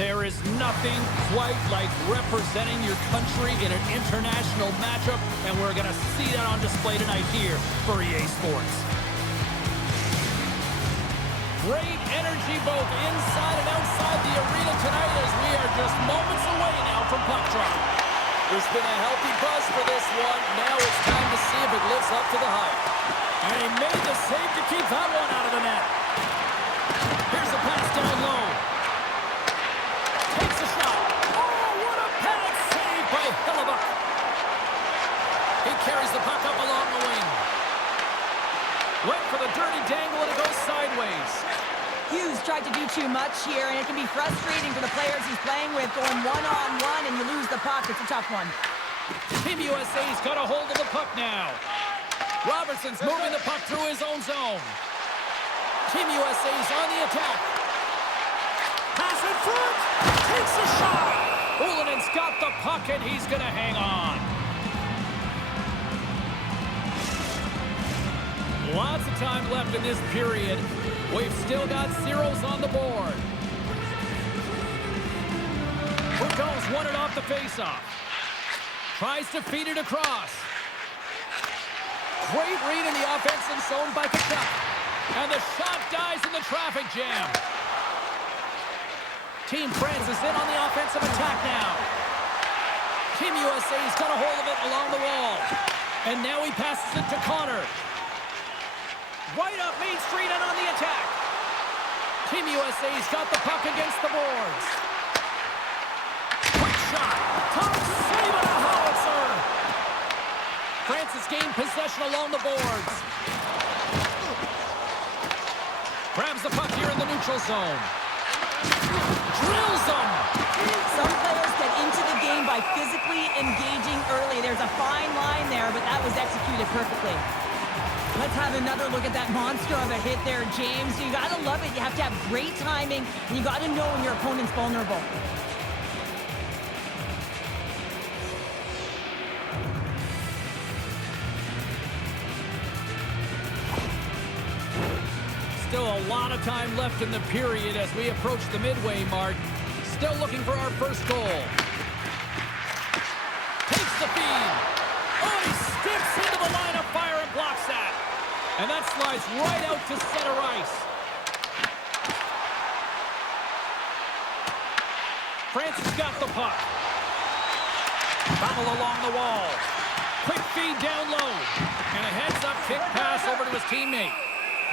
There is nothing quite like representing your country in an international matchup, and we're going to see that on display tonight here for EA Sports. Great energy both inside and outside the arena tonight as we are just moments away now from puck drop. There's been a healthy buzz for this one. Now it's time to see if it lives up to the hype. And he made the save to keep that one out of the net. Here's the pass down low. Takes a shot. Oh, what a panic save by Hellebuck. He carries the puck up along the wing. Went for the dirty dangle and it goes sideways. Hughes tried to do too much here, and it can be frustrating for the players he's playing with, going one-on-one, and you lose the puck. It's a tough one. Team USA's got a hold of the puck now. Robertson's moving the puck through his own zone. Team USA's on the attack. Pass in front. Takes a shot. Ulanen's got the puck, and he's going to hang on. Lots of time left in this period. We've still got zeros on the board. Foucault's won it off the faceoff. Tries to feed it across. Great read in the offensive zone by Kachuk. And the shot dies in the traffic jam. Team France is in on the offensive attack now. Team USA's got a hold of it along the wall. And now he passes it to Connor. Right up Main Street and on the attack. Team USA's got the puck against the boards. Quick shot. Top save and a howitzer. France has gained possession along the boards. Grabs the puck here in the neutral zone. Drills them. Some players get into the game by physically engaging early. There's a fine line there, but that was executed perfectly. Let's have another look at that monster of a hit there, James. You got to love it. You have to have great timing, and you got to know when your opponent's vulnerable. Still a lot of time left in the period as we approach the midway mark. Still looking for our first goal. Takes the feed. Oh, he steps into the line of fire and blocks that. And that slides right out to center ice. France has got the puck. Battle along the wall. Quick feed down low. And a heads-up kick pass over to his teammate.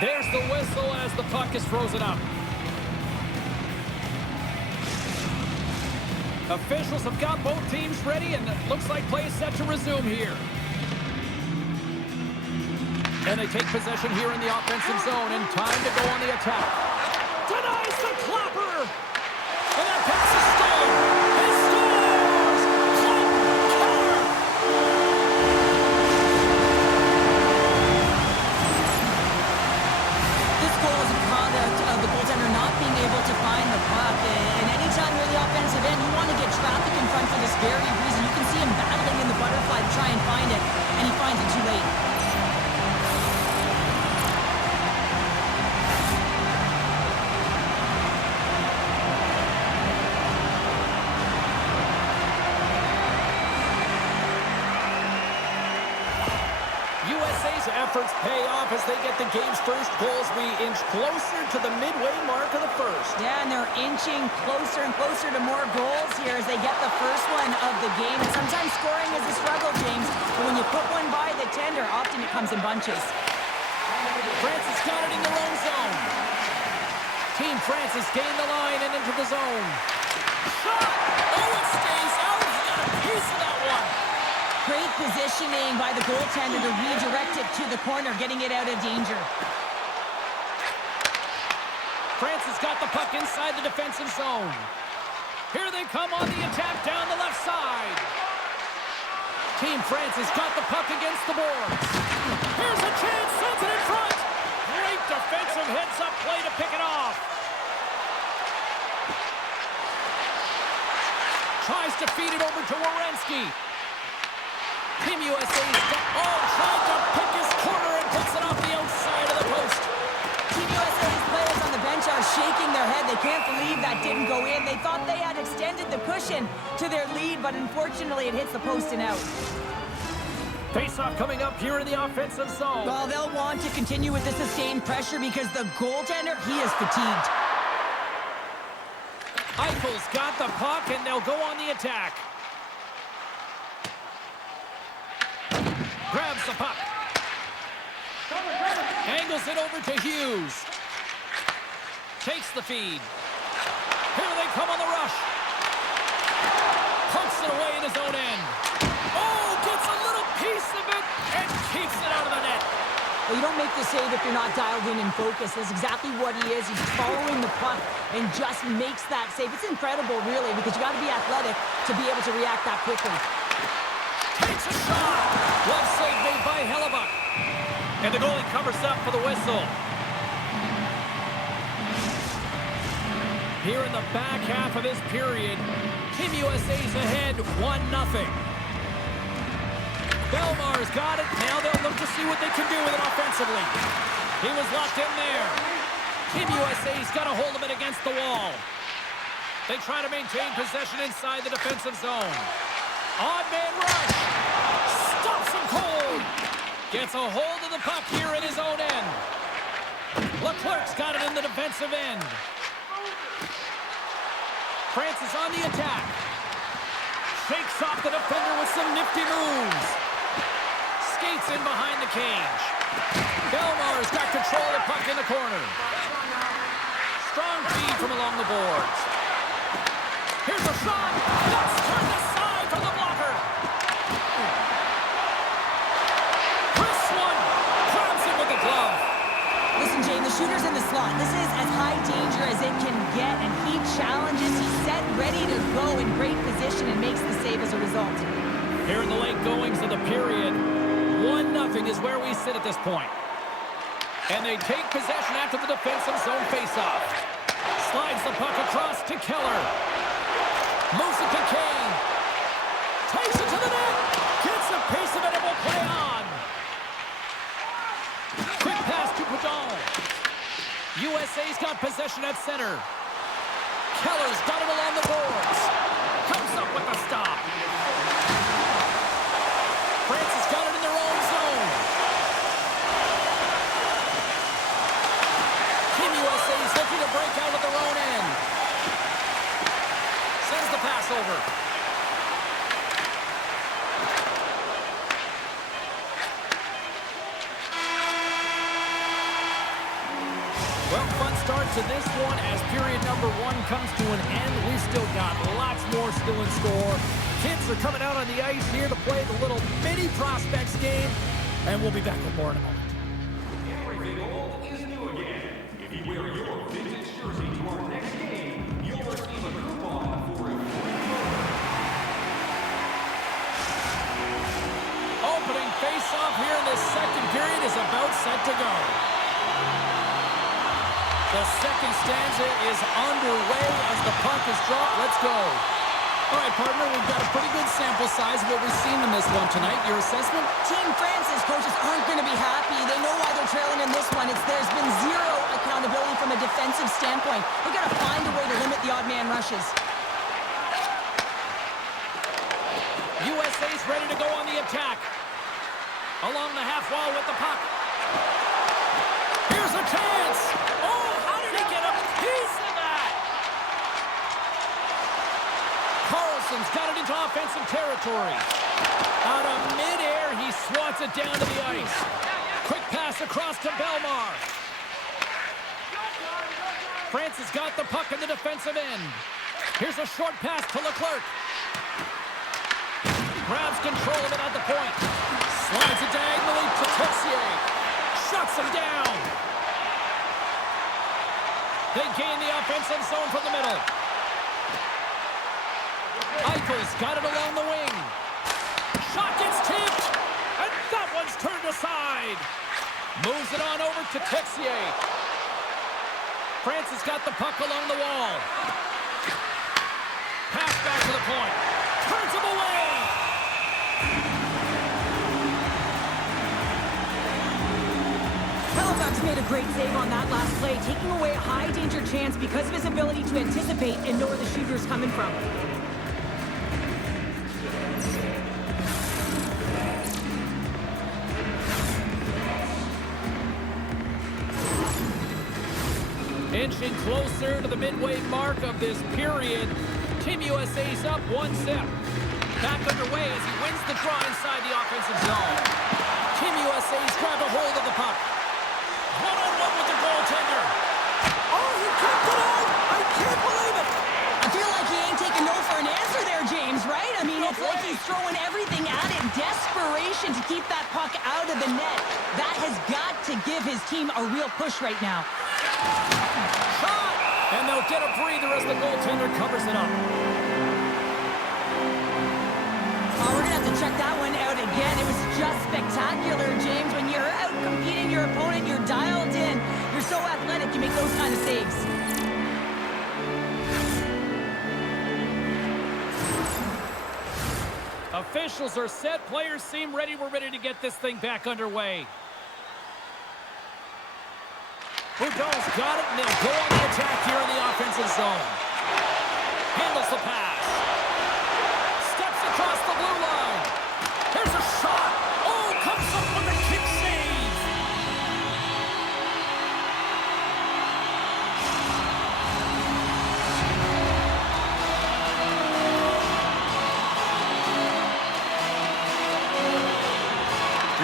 There's the whistle as the puck is frozen up. Officials have got both teams ready, and it looks like play is set to resume here. And they take possession here in the offensive zone, and time to go on the attack. Denies the clapper! And that pass is stolen! He scores! Clayton Keller! This goal is a product of the goaltender not being able to find the puck. And anytime you're the offensive end, you want to get traffic in front for this very reason. You can see him battling in the butterfly to try and find it, and he finds it too late. USA's efforts pay off as they get the game's first goals. We inch closer to the midway mark of the first. Yeah, and they're inching closer and closer to more goals here as they get the first one of the game. And sometimes scoring is a struggle, James, but when you put one by the tender, often it comes in bunches. France has got it in their own zone. Team France has gained the line and into the zone. Shot! Oh, it stays out. He got a piece of that one. Great positioning by the goaltender to redirect it to the corner, getting it out of danger. France has got the puck inside the defensive zone. Here they come on the attack down the left side. Team France has got the puck against the boards. Here's a chance, sends it in front. Great defensive heads-up play to pick it off. Tries to feed it over to Werenski. Team USA's got, trying to pick his corner and puts it off the outside of the post. Team USA's players on the bench are shaking their head. They can't believe that didn't go in. They thought they had extended the cushion to their lead, but unfortunately it hits the post and out. Face-off coming up here in the offensive zone. Well, they'll want to continue with the sustained pressure because the goaltender, he is fatigued. Eichel's got the puck, and they'll go on the attack. Grabs the puck. Angles it over to Hughes. Takes the feed. Here they come on the rush. Punks it away in his own end. Oh, gets a little piece of it and keeps it out of the net. Well, you don't make the save if you're not dialed in and focused. That's exactly what he is. He's following the puck and just makes that save. It's incredible, really, because you got to be athletic to be able to react that quickly. Takes a shot. Glove save made by Hellebuck. And the goalie covers up for the whistle. Here in the back half of this period, Team USA's ahead 1-0. Belmar's got it. Now they'll look to see what they can do with it offensively. He was locked in there. Team USA's got a hold of it against the wall. They try to maintain possession inside the defensive zone. Odd man rush. Stops him cold. Gets a hold of the puck here in his own end. Leclerc's got it in the defensive end. France is on the attack. Shakes off the defender with some nifty moves. Skates in behind the cage. Belmar's got control of the puck in the corner. Strong feed from along the boards. Here's a shot. That's turned aside from the blocker. Chris one. Grabs him with the glove. Listen, Jane, the shooter's in the slot. This is as high danger as it can get, and he challenges. He's set, ready to go in great position, and makes the save as a result. Here in the late goings of the period, 1-0 is where we sit at this point. And they take possession after the defensive zone faceoff. Slides the puck across to Keller. Moves it to Kane. Takes it to the net. Gets a piece of it and will play on. Quick pass to Padon. USA's got possession at center. Keller's got it along the boards. Comes up with the stop. France has got it in their own zone. Team USA is looking to break out at their own end. Sends the pass over. Well, fun start to this one as period number 1 comes to an end. We've still got lots more still in store. Kids are coming out on the ice here to play the little mini prospects game, and we'll be back with more in a moment. Everything old is new again. If you wear your vintage jersey to our next game, you'll receive a coupon for a free Opening face-off here in the second period is about set to go. The second stanza is underway as the puck is dropped. Let's go. All right, partner, we've got a pretty good sample size of what we've seen in this one tonight. Your assessment? Team France's coaches aren't going to be happy. They know why they're trailing in this one. There's been zero accountability from a defensive standpoint. They've got to find a way to limit the odd man rushes. USA's ready to go on the attack. Along the half wall with the puck. Here's a chance. Oh, how did he get a piece of that? Carlson's got it into offensive territory. Out of midair, he swats it down to the ice. Quick pass across to Belmar. France has got the puck in the defensive end. Here's a short pass to Leclerc. Grabs control of it at the point. Slides it diagonally to Texier. Shuts him down. They gain the offensive zone from the middle. Eichel's got it along the wing. Shot gets tipped. And that one's turned aside. Moves it on over to Texier. France has got the puck along the wall. Pass back to the point. Turns him away. Halifax made a great save on that last play, taking away a high-danger chance because of his ability to anticipate and know where the shooter's coming from. Inching closer to the midway mark of this period. Team USA's up 1-0. Back underway as he wins the draw inside the offensive zone. Team USA's grabbed a hold of the puck. One-on-one with the goaltender. Oh, he kept it out! I can't believe it! I feel like he ain't taking no for an answer there, James, right? I mean, it's like he's throwing everything at it. Desperation to keep that puck out of the net. That has got to give his team a real push right now. Shot! And they'll get a breather as the goaltender covers it up. Oh, we're going to have to check that one out again. It was just spectacular, James. When you're out competing your opponent, you're dialed in. You're so athletic, you make those kind of saves. Officials are set. Players seem ready. We're ready to get this thing back underway. Boudon's got it, and they'll go on the attack here in the offensive zone. Handles the pass. Steps across the blue line. Here's a shot. Oh, comes up with a kick save.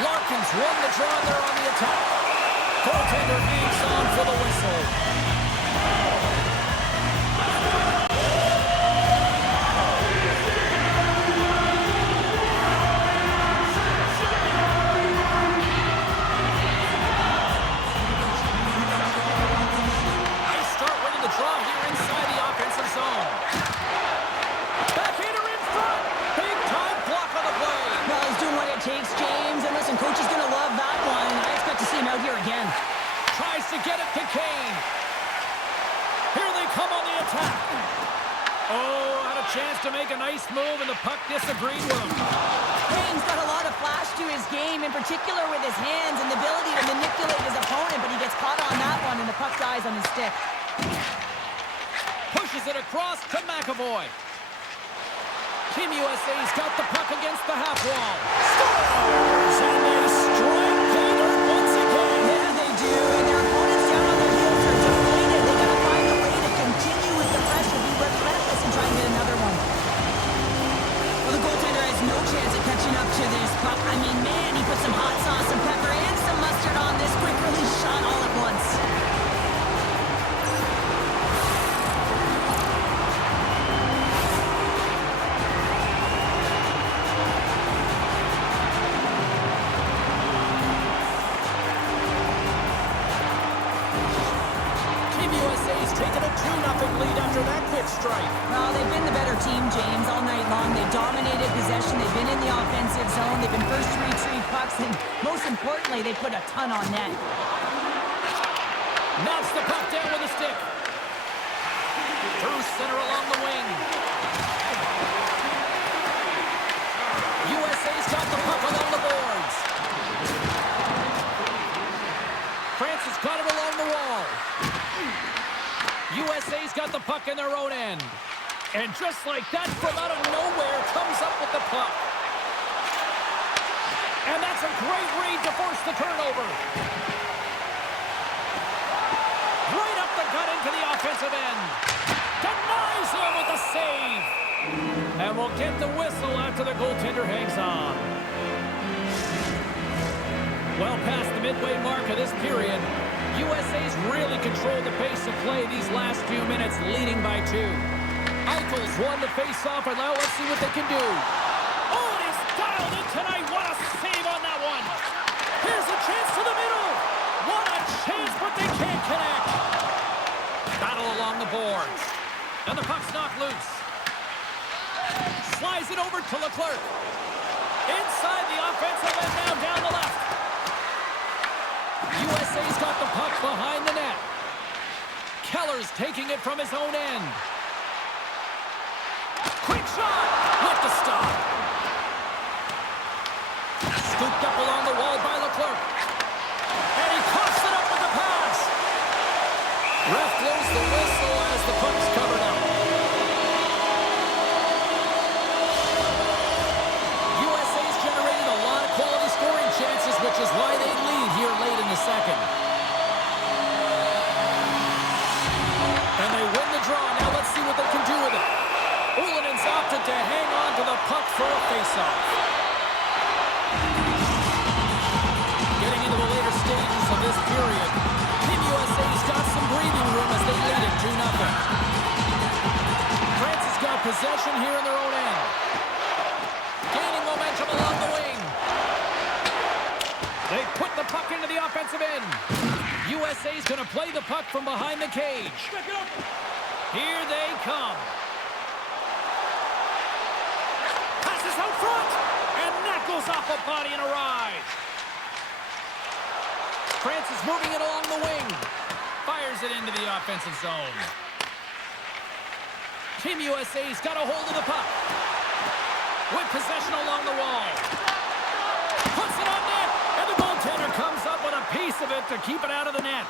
Larkin's won the draw there on the attack. Goaltender hangs on for the whistle. Nice start winning the draw here inside the offensive zone. Backhander in front. Big time block on the play. Well, he's doing what it takes, James. And listen, coach is going to love that one. I expect to see him out here again. Tries to get it to Kane. Here they come on the attack. Oh, had a chance to make a nice move, and the puck disagreed with him. Kane's got a lot of flash to his game, in particular with his hands and the ability to manipulate his opponent, but he gets caught on that one, and the puck dies on his stick. Pushes it across to McAvoy. Team USA's got the puck against the half wall. Scores! And they strike Taylor once again. Yeah, they do, and their opponents down on their heels are deflated. They got to find a way to continue with the pressure, be relentless, and try and get another one. Well, the goaltender has no chance of catching up to this puck. I mean, man, he put some hot sauce, some pepper, and some mustard on this quick release shot all at once. Taking a 2-0 lead after that quick strike. Well, they've been the better team, James, all night long. They dominated possession. They've been in the offensive zone. They've been first to retrieve pucks, and most importantly, they put a ton on net. Knocks the puck down with a stick. Through center along the wing. USA's got the puck along the boards. France has got it along the wall. USA's got the puck in their own end. And just like that, from out of nowhere, comes up with the puck. And that's a great read to force the turnover. Right up the gut into the offensive end. Denies him with the save. And we'll get the whistle after the goaltender hangs on. Well past the midway mark of this period, USA's really controlled the pace of play these last few minutes, leading by 2. Eichel's won the face-off, and now let's see what they can do. Oh, and he's dialed in tonight. What a save on that one. Here's a chance to the middle. What a chance, but they can't connect. Battle along the boards. And the puck's knocked loose. Slides it over to Leclerc. Inside the offensive end, now down the left. USA's got the puck behind the net. Keller's taking it from his own end. Quick shot with the stop. Scooped up along the wall by Leclerc. And he coughs it up with the power. face-off. Getting into the later stages of this period, Team USA's got some breathing room as they lead it 2-0. France has got possession here in their own end. Gaining momentum along the wing. They put the puck into the offensive end. USA's going to play the puck from behind the cage. Here they come. Passes out front. And that goes off a body and a ride. France is moving it along the wing. Fires it into the offensive zone. Team USA's got a hold of the puck. With possession along the wall. Puts it on net. And the goaltender comes up with a piece of it to keep it out of the net.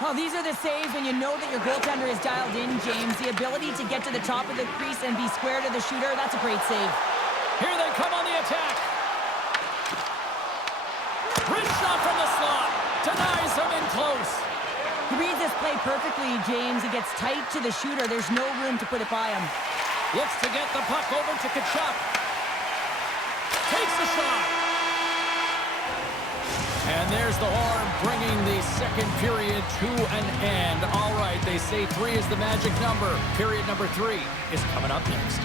Well, these are the saves when you know that your goaltender is dialed in, James. The ability to get to the top of the crease and be square to the shooter, that's a great save. Here they come on the attack. Wrist shot from the slot. Denies him in close. He reads this play perfectly, James. He gets tight to the shooter. There's no room to put it by him. Looks to get the puck over to Kachuk. Takes the shot. And there's the horn, bringing the second period to an end. All right, they say 3 is the magic number. Period number 3 is coming up next.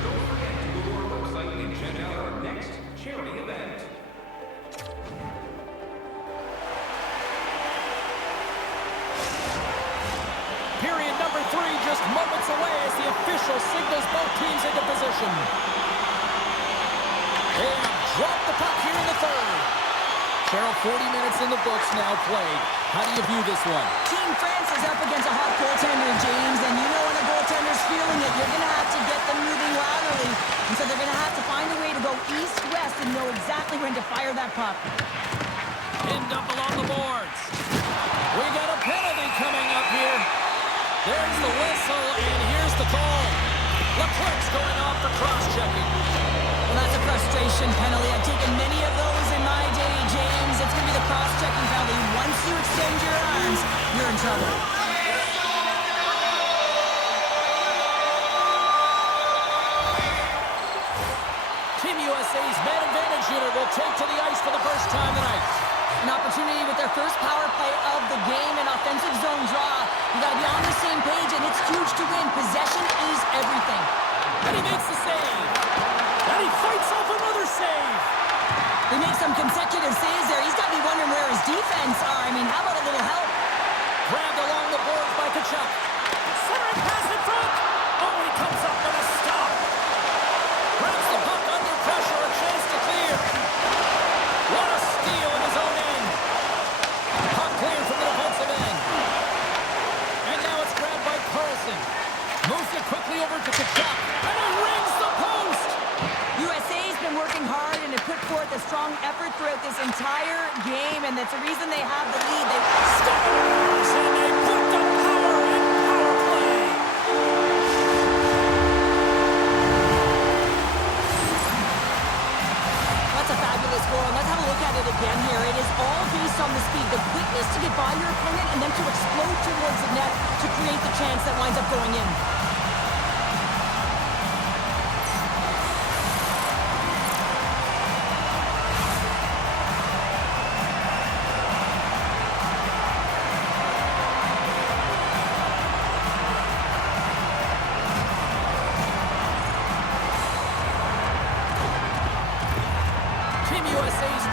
Don't forget to go to our website and check out our next charity event. Period number 3 just moments away as the official signals both teams into position. They drop the puck here in the third. Cheryl, 40 minutes in the books now played. How do you view this one? Team France is up against a hot goaltender, James, and you know when a goaltender's feeling it, you're going to have to get them moving laterally. And so they're going to have to find a way to go east-west and know exactly when to fire that puck. Pinned up along the boards. We got a penalty coming up here. There's the whistle, and here's the call. Leclerc's going off for cross-checking. Well, that's a frustration penalty. I've taken many of those in my day, James. It's going to be the cross-checking penalty. Once you extend your arms, you're in trouble. Team USA's man advantage unit will take to the ice for the first time tonight. An opportunity with their first power play of the game, an offensive zone draw. You got to be on the same page, and it's huge to win. Possession is everything. And he makes the save. And he fights off another save. They make some consecutive saves there. He's got me wondering where his defense are. I mean, how about a little help? Grabbed along the boards by Kachuk. Centering pass in front. Oh, he comes up with a stop. Grabs the puck under pressure. A chance to clear. What a steal in his own end. Puck cleared from the defensive end. And now it's grabbed by Carlson. Moves it quickly over to Kachuk. And he rings the post. USA's been working hard and have put forth a strong effort throughout this entire game, and that's the reason they have the lead. They Scores, and they put the power in power play. That's a fabulous goal, and let's have a look at it again here. It is all based on the speed, the quickness to get by your opponent, and then to explode towards the net to create the chance that winds up going in.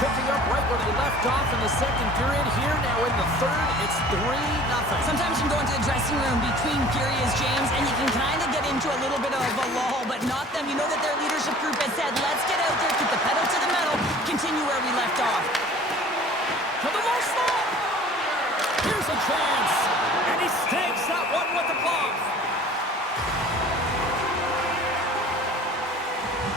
Picking up right where they left off in the second period. Here now in the third, it's 3-0. Sometimes you can go into the dressing room between periods, James, and you can kind of get into a little bit of a lull, but not them. You know that their leadership group has said, let's get out there, keep the pedal to the metal, continue where we left off. To the low slot. Here's a chance. And he stakes that one with the glove.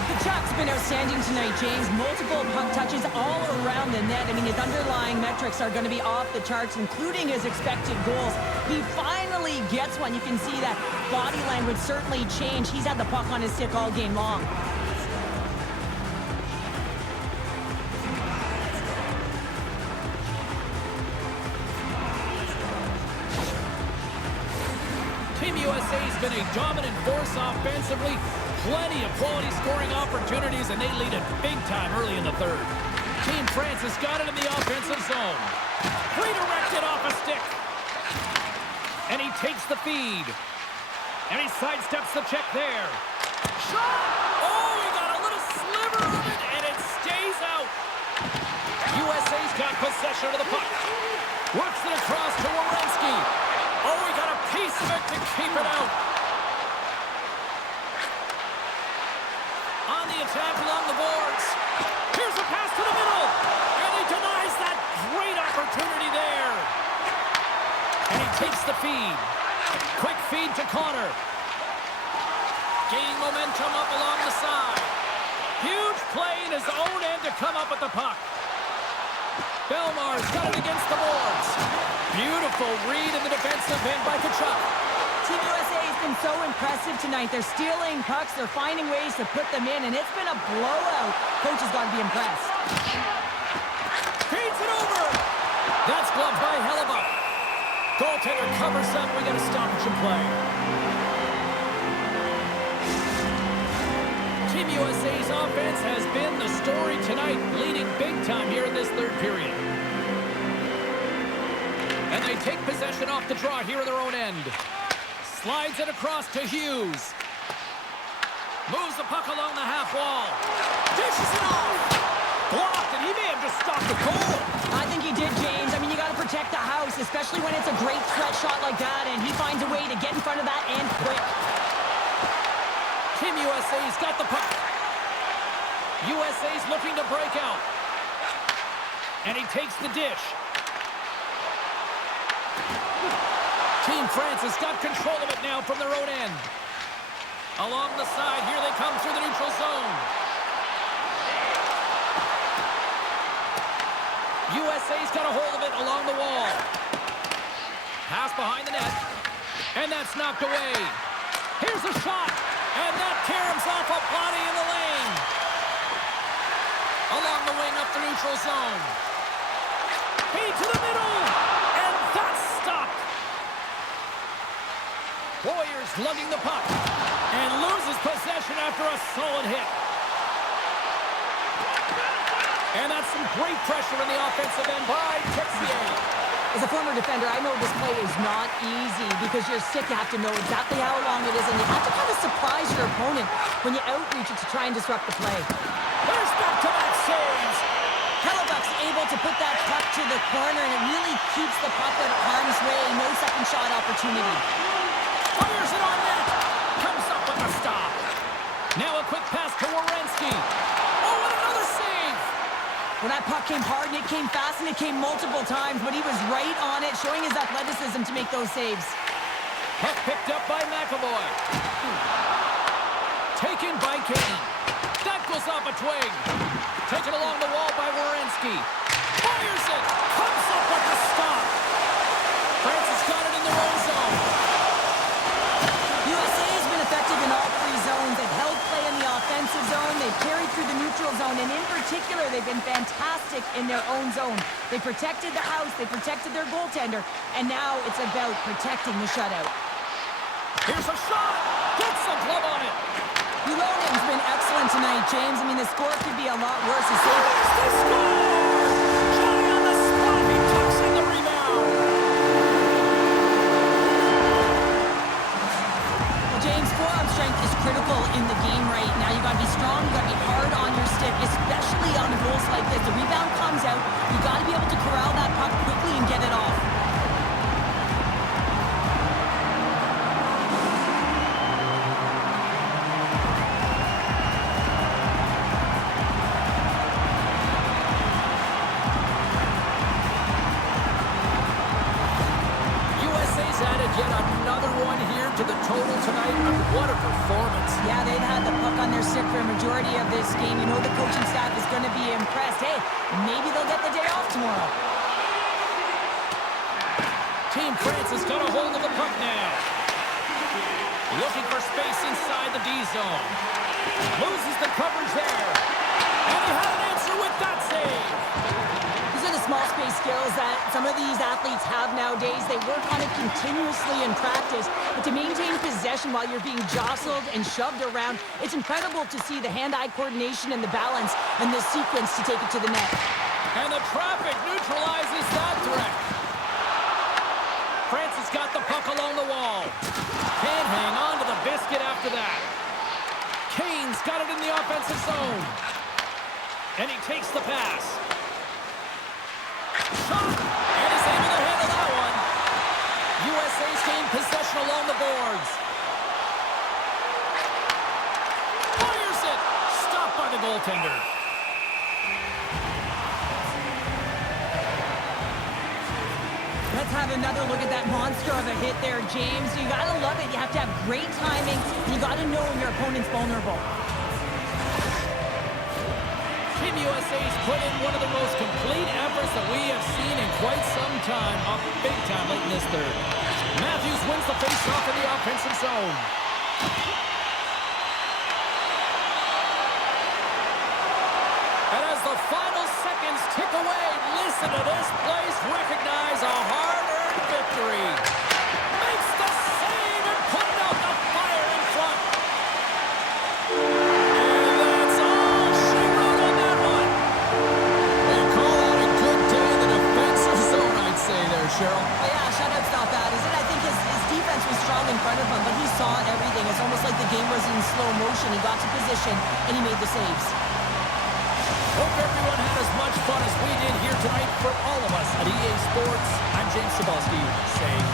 Kachuk's been outstanding tonight, James. Multiple puck touches all around the net. I mean, his underlying metrics are going to be off the charts, including his expected goals. He finally gets one. You can see that body language certainly changed. He's had the puck on his stick all game long. Team Team USA's been a dominant force offensively. Plenty of quality scoring opportunities, and they lead it big time early in the third. Team France has got it in the offensive zone. Redirected off a stick. And he takes the feed. And he sidesteps the check there. Shot! Oh, he got a little sliver of it, and it stays out. USA's got possession of the puck. Works it across to Werenski. Oh, he got a piece of it to keep it out. On the attack along the boards. Here's a pass to the middle. And he denies that great opportunity there. And he takes the feed. Quick feed to Connor. Gaining momentum up along the side. Huge play in his own end to come up with the puck. Belmar's got it against the boards. Beautiful read in the defensive end by Kachuk. Team USA has been so impressive tonight. They're stealing pucks. They're finding ways to put them in, and it's been a blowout. Coach has got to be impressed. Feeds it over. That's gloved by Hellebuck. Goaltender covers up. We got a stoppage in play. Team USA's offense has been the story tonight, leading big time here in this third period. And they take possession off the draw here in their own end. Slides it across to Hughes. Moves the puck along the half wall. Dishes it off. Blocked, and he may have just stopped the goal. I think he did, James. I mean, you got to protect the house, especially when it's a great threat shot like that, and he finds a way to get in front of that and quick. Team USA's got the puck. USA's looking to break out. And he takes the dish. Team France has got control of it now from their own end. Along the side, here they come through the neutral zone. USA's got a hold of it along the wall. Pass behind the net. And that's knocked away. Here's a shot. And that caroms off a body in the lane. Along the wing up the neutral zone. Feed to the middle. And that's stopped. Warriors lugging the puck. And loses possession after a solid hit. And that's some great pressure in the offensive end by Texier. As a former defender, I know this play is not easy because you're sick. You have to know exactly how long it is, and you have to kind of surprise your opponent when you outreach it to try and disrupt the play. There's back-to-back saves. Hellebuck's able to put that puck to the corner, and it really keeps the puck out of harm's way. No second shot opportunity. Fires it on net. Comes up with a stop. Now a quick pass to Werenski. Oh, and another save. When that puck came hard, and it came fast, and it came multiple times, but he was right on it, showing his athleticism to make those saves. Puck picked up by McAvoy. Taken by Kane. That goes off a twig. Taken along the wall by Werenski. Fires it. Comes up with the stop. France has got it in their own zone. USA has been effective in all three zones. They've held play in the offensive zone. They've carried through the neutral zone. And in particular, they've been fantastic in their own zone. They protected the house. They protected their goaltender. And now it's about protecting the shutout. Here's a shot. Gets a glove on it. Ulonen's been excellent tonight, James. I mean, the score could be a lot worse. His save. They score! Johnny on the spot. He tucks in the rebound. Well, James, forearm strength is critical in the game right now. You got to be strong. You got to be hard on your stick, especially on goals like this. The rebound comes out. You got to be able to corral that puck quickly and get it off. Yet another one here to the total tonight. What a performance. Yeah, they've had the puck on their stick for a majority of this game. You know the coaching staff is going to be impressed. Hey, maybe they'll get the day off tomorrow. Team France has got a hold of the puck now. Looking for space inside the D zone. Loses the coverage there. And he had an answer with that save. These are the small space skills that some of these athletes have nowadays. They work on it continuously in practice. But to maintain possession while you're being jostled and shoved around, it's incredible to see the hand-eye coordination and the balance in this sequence to take it to the net. And the traffic neutralizes that threat. Francis got the puck along the wall. Can't hang on to the biscuit after that. Kane's got it in the offensive zone. And he takes the pass. Shot! And he's able to handle that one. USA's gained possession along the boards. Fires it! Stopped by the goaltender. Let's have another look at that monster of a hit there, James. You gotta love it. You have to have great timing. You gotta know when your opponent's vulnerable. Team USA's put in one of the most complete efforts that we have seen in quite some time. Up big time late in this third. Matthews wins the faceoff in the offensive zone. And as the final seconds tick away, listen to this place recognize a hard-earned victory. Makes the save and putting out the fire in front. And that's all she wrote on that one. They call out a good day in the defensive zone, I'd say there, Cheryl. Oh, yeah, shutout stop bad, isn't it? I think his defense was strong in front of him, but he saw everything. It's almost like the game was in slow motion. He got to position, and he made the saves. Hope everyone had as much fun as we did here tonight. For all of us at EA Sports, I'm James Cebulski saying